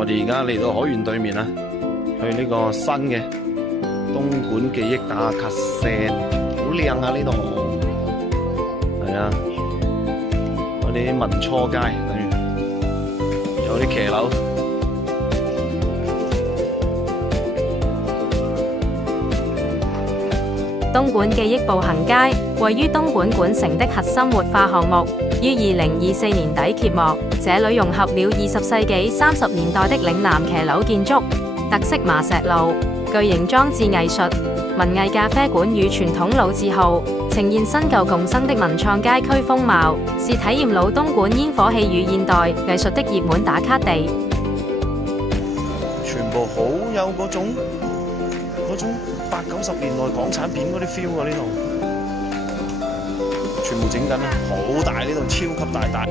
我哋而家嚟到海園對面啦，去呢個新嘅東莞記憶打卡石，好靚啊呢度。係啊，嗰啲民初街，等於有啲騎樓。東莞記憶步行街位於東莞莞城的核心活化項目，於2024年底揭幕。這裏融合了20世紀30年代的嶺南騎樓建築、特色麻石路、巨型裝置藝術、文藝咖啡館與傳統老字號，呈現新舊共生的文創街區風貌，是體驗老東莞煙火氣與現代藝術的熱門打卡地。全部好有嗰種80、90年代港產片嗰啲 feel 啊！呢度全部整緊啊，好大呢度，超級大。